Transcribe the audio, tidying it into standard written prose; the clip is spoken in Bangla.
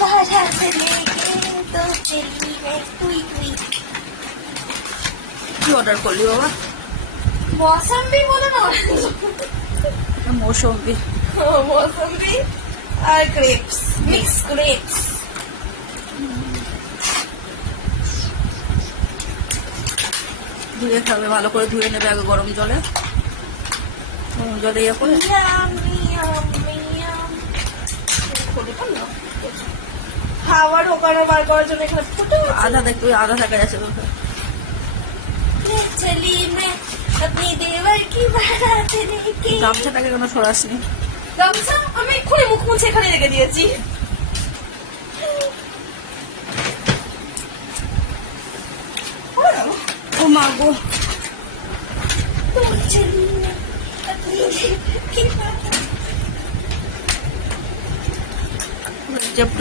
बारात लेके तो चली मैं तुई तुई। কি অর্ডার করলি বাবা? मौसम्बी बोलो ना। মৌসম্বি। मौसम्बी और ग्रेप्स, मिक्स ग्रेप्स। ধুয়ে খাবে, ভালো করে ধুয়ে নেবে আগে গরম জলে। গরম জলে ইয়ে করে Yummy, yummy, yum। खोले पर ना। খাবার ওখানে বার করার জন্য এখানে ফুটো আধা দেখতে, ওই আধা দেখা যাচ্ছে তোকে। चली मैं अपनी देवर की बारात लेके। গামছাটাকে কোনো সরাসনি। গামছা আমি এক্ষুনি মুখ মুছে এখানে রেখে দিয়েছি।